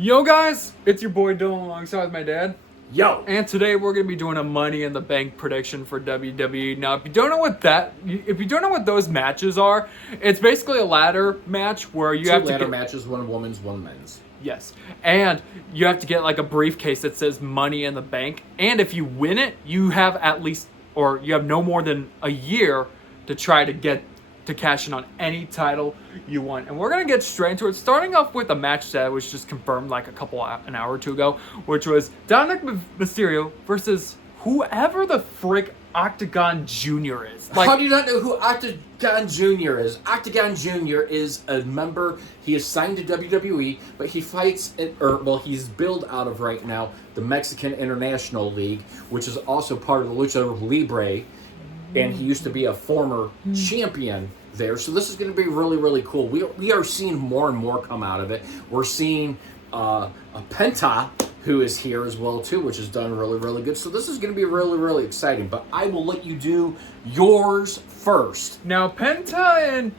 Yo guys, it's your boy Dylan alongside my dad. Yo! And today we're going to be doing a Money in the Bank prediction for WWE. Now, if you don't know what those matches are, it's basically a ladder match where you have to Two ladder matches, one women's, one men's. Yes. And you have to get like a briefcase that says Money in the Bank. And if you win it, you have you have no more than a year to try to cash in on any title you want. And we're going to get straight into it, starting off with a match that was just confirmed like an hour or two ago, which was Dominic Mysterio versus whoever the frick Octagon Jr. is. How do you not know who Octagon Jr. is? Octagon Jr. is a member. He is signed to WWE, but he fights, he's billed out of right now the Mexican International League, which is also part of the Lucha Libre, and he used to be a former champion there. So this is going to be really, really cool. We are seeing more and more come out of it. We're seeing a Penta, who is here as well too, which has done really, really good. So this is going to be really, really exciting. But I will let you do yours first. Now Penta and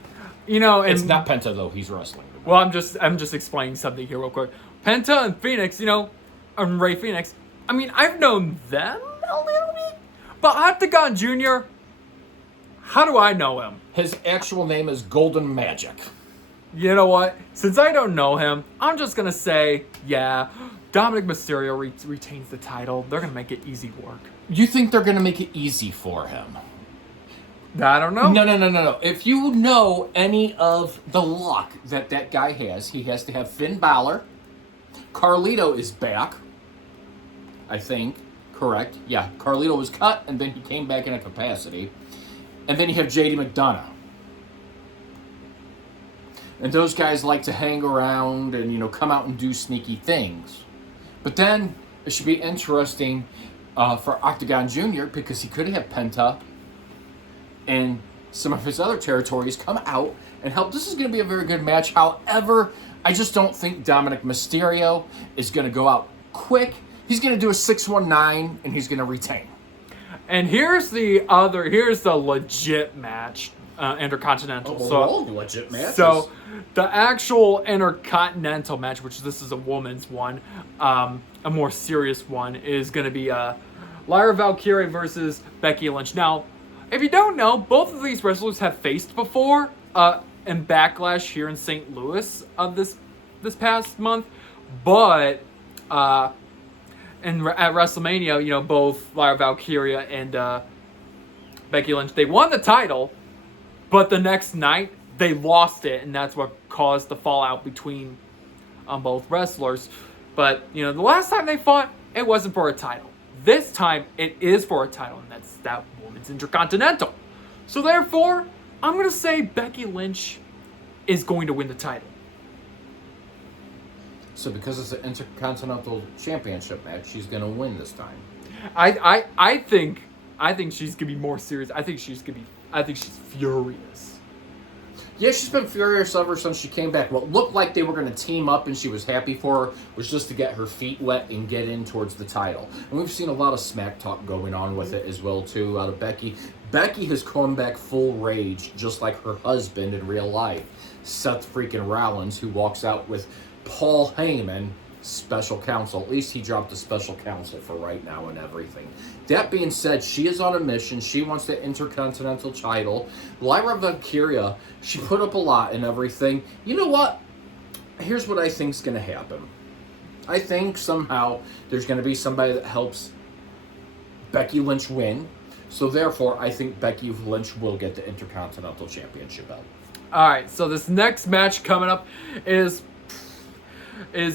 It's not Penta though. He's wrestling. Well, I'm just explaining something here real quick. Penta and Phoenix, and Ray Phoenix. I mean, I've known them a little bit, but Octagon Jr. How do I know him? His actual name is Golden Magic. You know what? Since I don't know him, I'm just going to say, yeah, Dominic Mysterio retains the title. They're going to make it easy work. You think they're going to make it easy for him? I don't know. No. If you know any of the luck that guy has, he has to have Finn Balor. Carlito is back, I think. Correct. Yeah, Carlito was cut, and then he came back in a capacity. And then you have JD McDonough. And those guys like to hang around and, come out and do sneaky things. But then it should be interesting for Octagon Jr. because he could have Penta and some of his other territories come out and help. This is going to be a very good match. However, I just don't think Dominic Mysterio is going to go out quick. He's going to do a 619 and he's going to retain. And here's the legit match, Intercontinental. Legit matches. So the actual Intercontinental match, which this is a woman's one, a more serious one, is going to be Lyra Valkyria versus Becky Lynch. Now, if you don't know, both of these wrestlers have faced before in Backlash here in St. Louis this past month, but and at WrestleMania, both Lyra Valkyria and Becky Lynch, they won the title, but the next night they lost it, and that's what caused the fallout between both wrestlers. But the last time they fought, it wasn't for a title. This time it is for a title, and that's that Women's Intercontinental. So therefore, I'm gonna say Becky Lynch is going to win the title. So because it's an Intercontinental Championship match, she's going to win this time. I think she's gonna be more serious. I think she's furious. Yeah, she's been furious ever since she came back. What looked like they were going to team up and she was happy for her was just to get her feet wet and get in towards the title. And we've seen a lot of smack talk going on with it as well, too, out of Becky. Becky has come back full rage, just like her husband in real life, Seth freaking Rollins, who walks out with Paul Heyman, special counsel. At least he dropped a special counsel for right now and everything. That being said, she is on a mission. She wants the Intercontinental title. Lyra Valkyria, she put up a lot and everything. You know what? Here's what I think's going to happen. I think somehow there's going to be somebody that helps Becky Lynch win. So therefore, I think Becky Lynch will get the Intercontinental Championship belt. All right, so this next match coming up is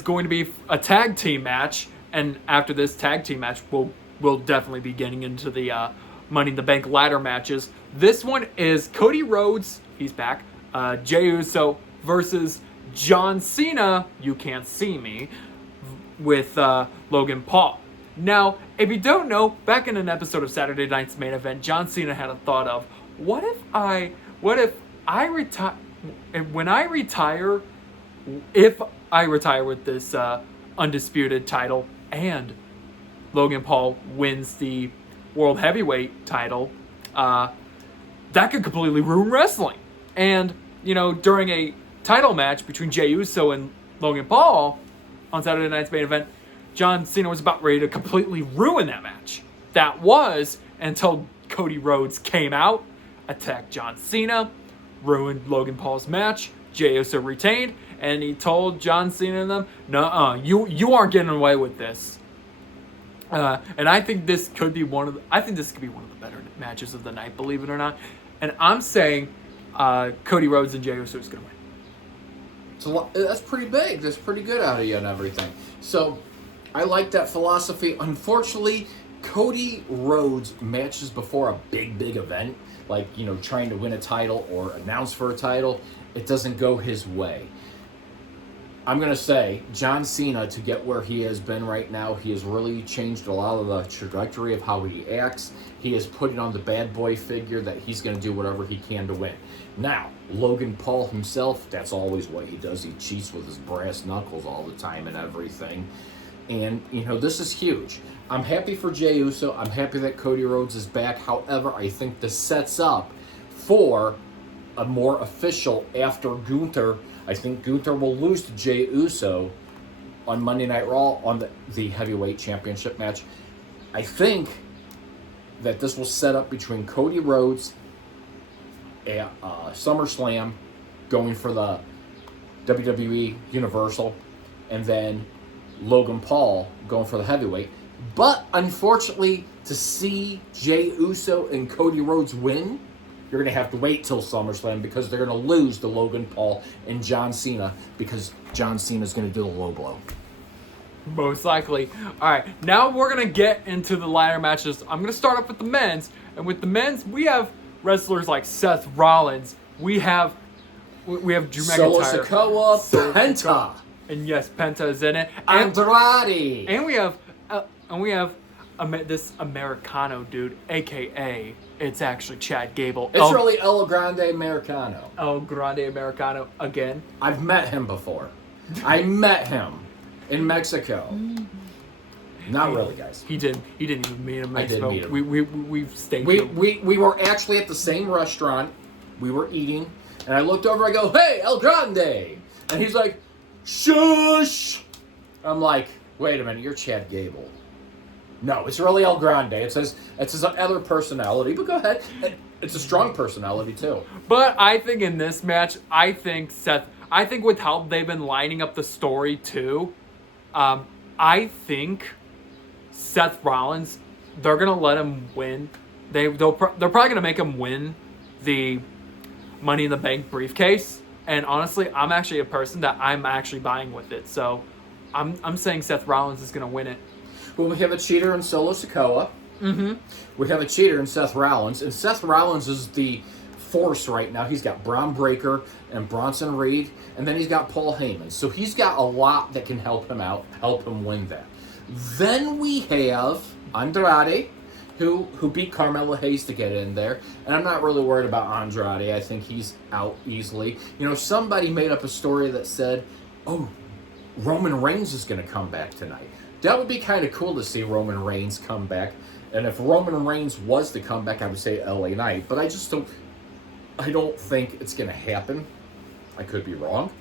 going to be a tag team match, and after this tag team match, we'll definitely be getting into the Money in the Bank ladder matches. This one is Cody Rhodes, he's back, Jey Uso versus John Cena, you can't see me, with Logan Paul. Now, if you don't know, back in an episode of Saturday Night's Main Event, John Cena had a thought of, what if I retire with this undisputed title and Logan Paul wins the World Heavyweight title, that could completely ruin wrestling. And, during a title match between Jey Uso and Logan Paul, on Saturday night's main event, John Cena was about ready to completely ruin that match. That was until Cody Rhodes came out, attacked John Cena, ruined Logan Paul's match. Jey Uso retained, and he told John Cena and them, "No, you aren't getting away with this." And I think this could be one of the better matches of the night, believe it or not. And I'm saying Cody Rhodes and Jey Uso is going to win. So that's pretty big. That's pretty good out of you and everything. So I like that philosophy. Unfortunately, Cody Rhodes matches before a big event, like, trying to win a title or announce for a title, it doesn't go his way. I'm going to say John Cena, to get where he has been right now, he has really changed a lot of the trajectory of how he acts. He is putting on the bad boy figure that he's going to do whatever he can to win. Now, Logan Paul himself, that's always what he does. He cheats with his brass knuckles all the time and everything. And, this is huge. I'm happy for Jey Uso. I'm happy that Cody Rhodes is back. However, I think this sets up for a more official after Gunther. I think Gunther will lose to Jey Uso on Monday Night Raw on the heavyweight championship match. I think that this will set up between Cody Rhodes at SummerSlam, going for the WWE Universal, and then Logan Paul going for the heavyweight. But unfortunately, to see Jey Uso and Cody Rhodes win, you're going to have to wait till SummerSlam, because they're going to lose to Logan Paul and John Cena, because John Cena is going to do the low blow. Most likely. All right, now we're going to get into the ladder matches. I'm going to start off with the men's. And with the men's, we have wrestlers like Seth Rollins. We have Drew McIntyre. Solo Sikoa, Penta. And yes, Penta is in it. Andrade. And we have this Americano dude, a.k.a. it's actually Chad Gable. It's really El Grande Americano. El Grande Americano again. I've met him before. I met him in Mexico. Not really, guys. He didn't even meet him in Mexico. I did meet him. We've stayed. We were actually at the same restaurant. We were eating, and I looked over. I go, "Hey, El Grande," and he's like, "Shush." I'm like, "Wait a minute, you're Chad Gable." No, it's really El Grande. It's his other personality, but go ahead. It's a strong personality too. But I think in this match, I think with how they've been lining up the story too, I think Seth Rollins, they're gonna let him win. They're probably gonna make him win the Money in the Bank briefcase. And honestly, I'm actually a person that I'm actually buying with it. So I'm saying Seth Rollins is gonna win it. Well, we have a cheater in Solo Sikoa. Mm-hmm. We have a cheater in Seth Rollins. And Seth Rollins is the force right now. He's got Braun Breaker and Bronson Reed. And then he's got Paul Heyman. So he's got a lot that can help him out, help him win that. Then we have Andrade, who beat Carmelo Hayes to get in there. And I'm not really worried about Andrade. I think he's out easily. Somebody made up a story that said, oh, Roman Reigns is going to come back tonight. That would be kind of cool to see Roman Reigns come back. And if Roman Reigns was to come back, I would say LA Knight. But I don't think it's going to happen. I could be wrong.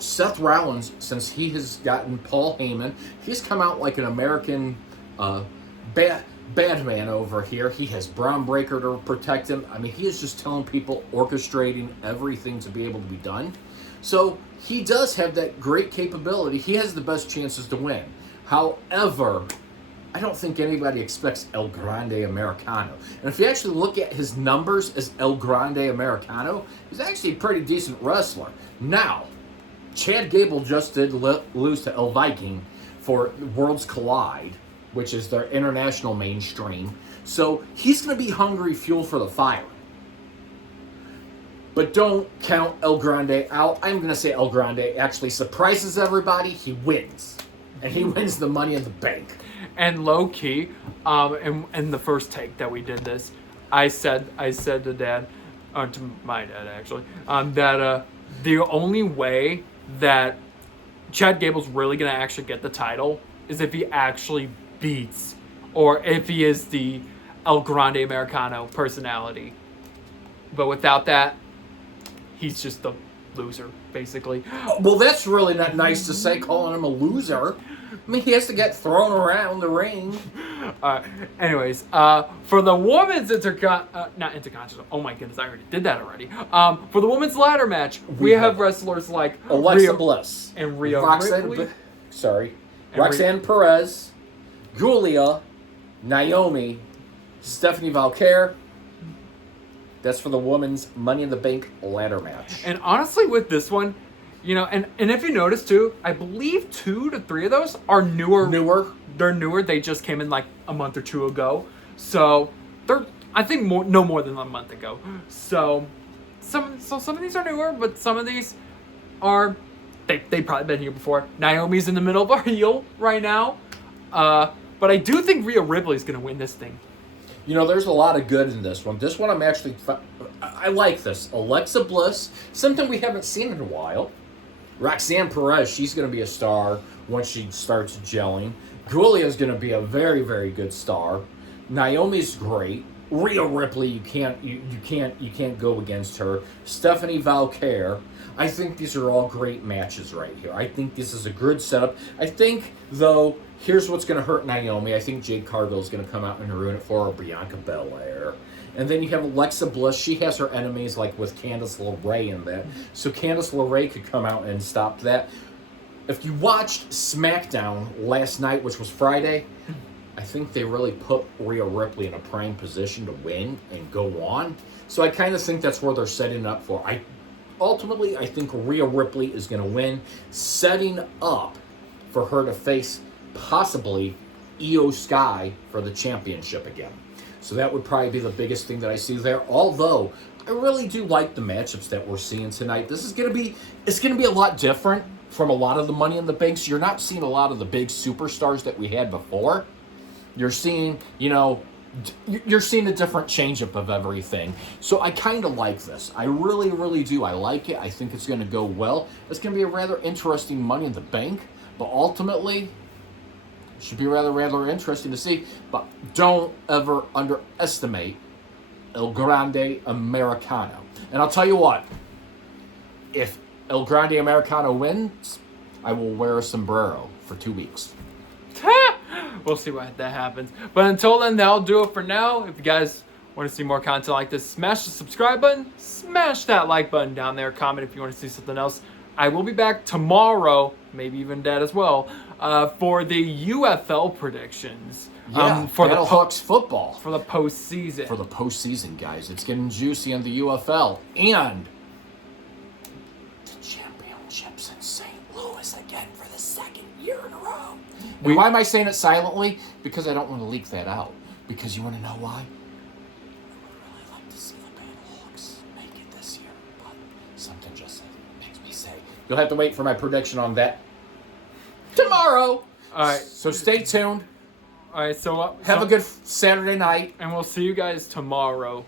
Seth Rollins, since he has gotten Paul Heyman, he's come out like an American bad man over here. He has Braun Breaker to protect him. I mean, he is just telling people, orchestrating everything to be able to be done. So he does have that great capability. He has the best chances to win. However, I don't think anybody expects El Grande Americano. And if you actually look at his numbers as El Grande Americano, he's actually a pretty decent wrestler. Now, Chad Gable just did lose to El Viking for Worlds Collide, which is their international mainstream. So he's going to be hungry fuel for the fire. But don't count El Grande out. I'm going to say El Grande actually surprises everybody. He wins. And he wins the Money in the Bank. And low key, in the first take that we did this, I said to Dad, to my dad actually, that the only way that Chad Gable's really going to actually get the title is if he actually beats, or if he is the El Grande Americano personality. But without that, he's just loser, basically. Well, that's really not nice to say, calling him a loser. I mean, he has to get thrown around the ring. Anyways, for the women's not intercontinental. Oh my goodness, I already did that already. For the women's ladder match, we have wrestlers like Alexa Bliss and Rhea Ripley. Roxanne Perez, Julia, Naomi, Stephanie Valkyrie. That's for the women's Money in the Bank ladder match. And honestly, with this one, you know, and if you notice too, I believe 2 to 3 of those are newer. They're newer. They just came in like a month or 2 ago. So they're, I think, no more than a month ago. So some of these are newer, but some of these are they've probably been here before. Naomi's in the middle of our heel right now, but I do think Rhea Ripley's gonna win this thing. You know, there's a lot of good in this one. This one I like this. Alexa Bliss, something we haven't seen in a while. Roxanne Perez, she's going to be a star once she starts gelling. Julia's going to be a very, very good star. Naomi's great. Rhea Ripley, you can't go against her. Stephanie Valkyrie. I think these are all great matches right here. I think this is a good setup. I think, though, here's what's going to hurt Naomi. I think Jade Cargill's going to come out and ruin it for her, Bianca Belair. And then you have Alexa Bliss. She has her enemies, like with Candice LeRae in that. So Candice LeRae could come out and stop that. If you watched SmackDown last night, which was Friday, I think they really put Rhea Ripley in a prime position to win and go on. So I kind of think that's where they're setting it up for. Ultimately, I think Rhea Ripley is going to win, setting up for her to face possibly Io Sky for the championship again. So that would probably be the biggest thing that I see there. Although I really do like the matchups that we're seeing tonight. It's going to be a lot different from a lot of the Money in the Banks. You're not seeing a lot of the big superstars that we had before. You're seeing, you're seeing a different change-up of everything. So I kind of like this. I really, really do. I like it. I think it's going to go well. It's going to be a rather interesting Money in the Bank. But ultimately, it should be rather interesting to see. But don't ever underestimate El Grande Americano. And I'll tell you what. If El Grande Americano wins, I will wear a sombrero for 2 weeks. We'll see what that happens. But until then, that'll do it for now. If you guys want to see more content like this, smash the subscribe button. Smash that like button down there. Comment if you want to see something else. I will be back tomorrow, maybe even that as well, for the UFL predictions. Yeah, for the Hawks football. For the postseason. For the postseason, guys. It's getting juicy in the UFL. And the championships in St. Louis again for the second year in a row. And why am I saying it silently? Because I don't want to leak that out. Because you want to know why? I would really like to see the Hawks make it this year. But something just makes me say. You'll have to wait for my prediction on that tomorrow. All right. So stay tuned. All right. So have a good Saturday night. And we'll see you guys tomorrow.